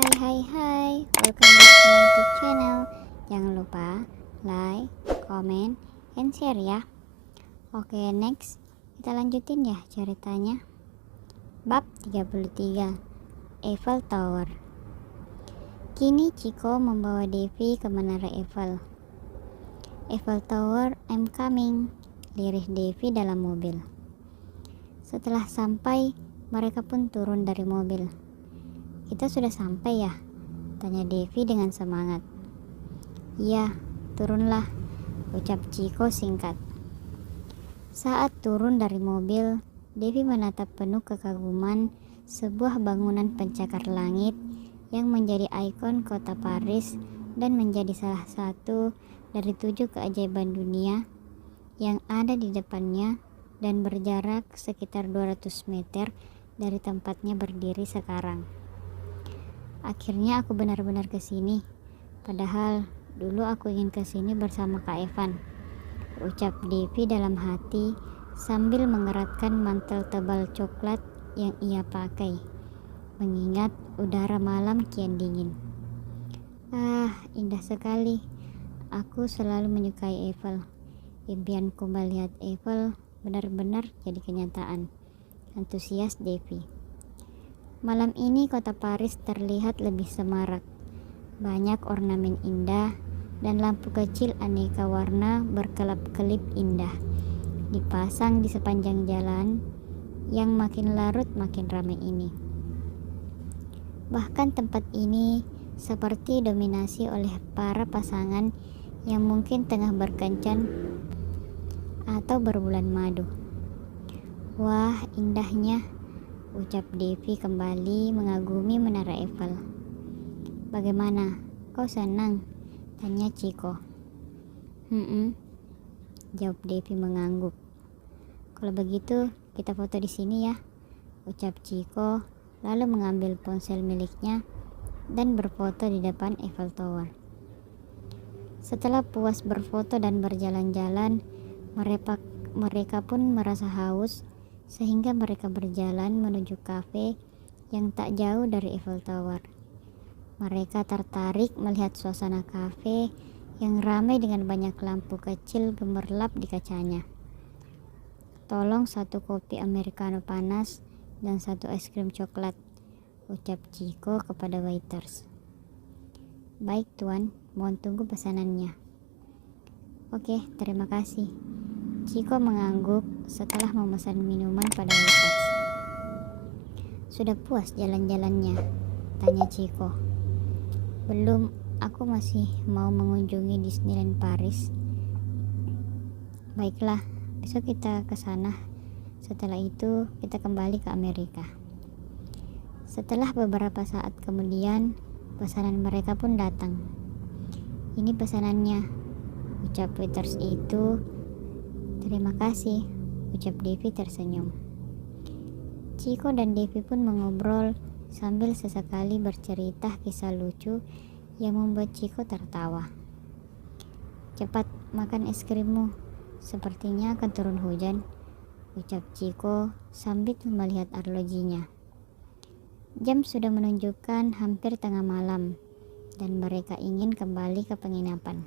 Hai, welcome back to my YouTube channel. Jangan lupa like, comment, and share ya. Oke, next kita lanjutin ya ceritanya. Bab 33, Eiffel Tower. Kini Chico membawa Devi ke Menara Eiffel. Eiffel Tower, I'm coming, lirih Devi dalam mobil. Setelah sampai, mereka pun turun dari mobil. Kita sudah sampai ya? Tanya Devi dengan semangat. Iya, turunlah, ucap Chico singkat. Saat turun dari mobil, Devi menatap penuh kekaguman sebuah bangunan pencakar langit yang menjadi ikon kota Paris dan menjadi salah satu dari 7 keajaiban dunia yang ada di depannya dan berjarak sekitar 200 meter dari tempatnya berdiri sekarang. Akhirnya aku benar-benar kesini. Padahal dulu aku ingin kesini bersama Kak Evan, ucap Devi dalam hati sambil mengeratkan mantel tebal coklat yang ia pakai, mengingat udara malam kian dingin. Ah, indah sekali. Aku selalu menyukai Eiffel. Impianku melihat Eiffel benar-benar jadi kenyataan, antusias Devi. Malam ini kota Paris terlihat lebih semarak. Banyak ornamen indah dan lampu kecil aneka warna berkelap-kelip indah dipasang di sepanjang jalan yang makin larut makin ramai ini. Bahkan tempat ini seperti dominasi oleh para pasangan yang mungkin tengah berkencan atau berbulan madu. Wah, indahnya, ucap Devi kembali mengagumi Menara Eiffel. Bagaimana? Kau senang? Tanya Chico. Jawab Devi mengangguk. Kalau begitu, kita foto di sini ya, ucap Chico, lalu mengambil ponsel miliknya dan berfoto di depan Eiffel Tower. Setelah puas berfoto dan berjalan-jalan, mereka pun merasa haus sehingga mereka berjalan menuju kafe yang tak jauh dari Eiffel Tower. Mereka tertarik melihat suasana kafe yang ramai dengan banyak lampu kecil gemerlap di kacanya. Tolong 1 kopi americano panas dan 1 es krim coklat, ucap Chico kepada waiters. Baik tuan, mohon tunggu pesanannya. Oke, terima kasih. Chico mengangguk setelah memesan minuman pada waiters. Sudah puas jalan-jalannya? Tanya Chico. Belum, aku masih mau mengunjungi Disneyland Paris. Baiklah, besok kita ke sana. Setelah itu kita kembali ke Amerika. Setelah beberapa saat kemudian, pesanan mereka pun datang. Ini pesanannya, ucap waiters itu. Terima kasih, ucap Devi tersenyum. Chico dan Devi pun mengobrol sambil sesekali bercerita kisah lucu yang membuat Chico tertawa. Cepat makan es krimmu, sepertinya akan turun hujan, ucap Chico sambil melihat arlojinya. Jam sudah menunjukkan hampir tengah malam dan mereka ingin kembali ke penginapan.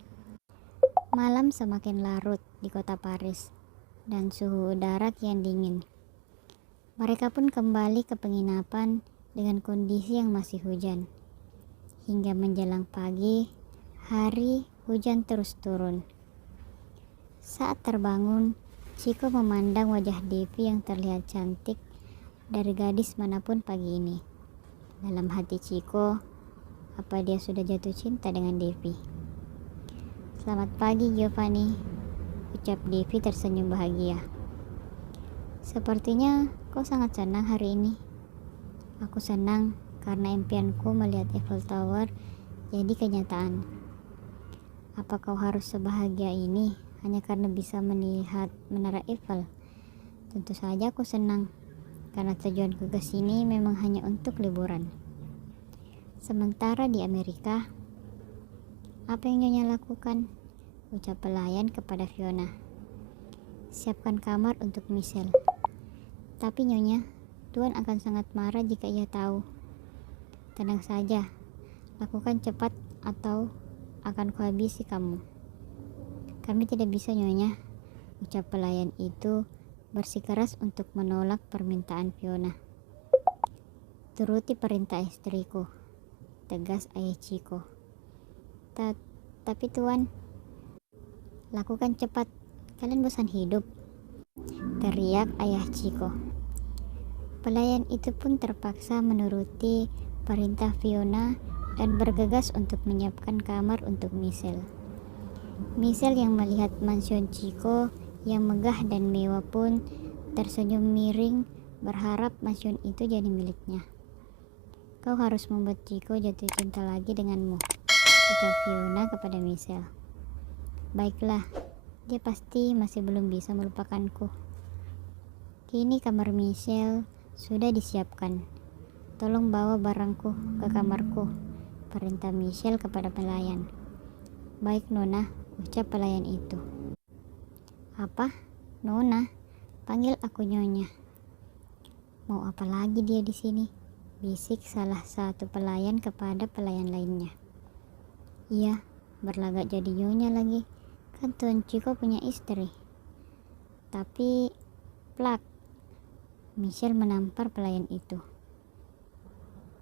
Malam semakin larut di kota Paris dan suhu udara kian dingin. Mereka pun kembali ke penginapan dengan kondisi yang masih hujan. Hingga menjelang pagi hari, hujan terus turun. Saat terbangun, Chico memandang wajah Devi yang terlihat cantik dari gadis manapun pagi ini. Dalam hati Chico, apa dia sudah jatuh cinta dengan Devi? Selamat pagi Giovanni, ucap Devi tersenyum bahagia. Sepertinya kau sangat senang hari ini. Aku senang karena impianku melihat Eiffel Tower jadi kenyataan. Apa kau harus sebahagia ini hanya karena bisa melihat Menara Eiffel? Tentu saja aku senang, karena tujuanku ke sini memang hanya untuk liburan. Sementara di Amerika, apa yang Nyonya lakukan? Ucap pelayan kepada Fiona. Siapkan kamar untuk Michelle. Tapi Nyonya, Tuan akan sangat marah jika ia tahu. Tenang saja, Lakukan cepat atau akan kuhabisi kamu. Kami tidak bisa, Nyonya, ucap pelayan itu bersikeras untuk menolak permintaan Fiona. Turuti perintah istriku, tegas ayah Chico. Tapi tuan, lakukan cepat, kalian bosan hidup, teriak ayah Chico. Pelayan itu pun terpaksa menuruti perintah Fiona dan bergegas untuk menyiapkan kamar untuk Michelle. Michelle yang melihat mansion Chico yang megah dan mewah pun tersenyum miring, berharap mansion itu jadi miliknya. Kau harus membuat Chico jatuh cinta lagi denganmu, ucap Fiona kepada Michelle. Baiklah, dia pasti masih belum bisa melupakanku. Kini kamar Michelle sudah disiapkan. Tolong bawa barangku ke kamarku, perintah Michelle kepada pelayan. Baik, Nona, ucap pelayan itu. Apa? Nona? Panggil aku Nyonya. Mau apa lagi dia di sini? Bisik salah satu pelayan kepada pelayan lainnya. Iya, berlagak jadi Nyonya lagi. Kan Tuan Chico punya istri. Tapi, plak. Michelle menampar pelayan itu.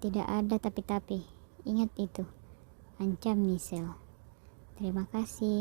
Tidak ada tapi-tapi. Ingat itu, ancam Michelle. Terima kasih.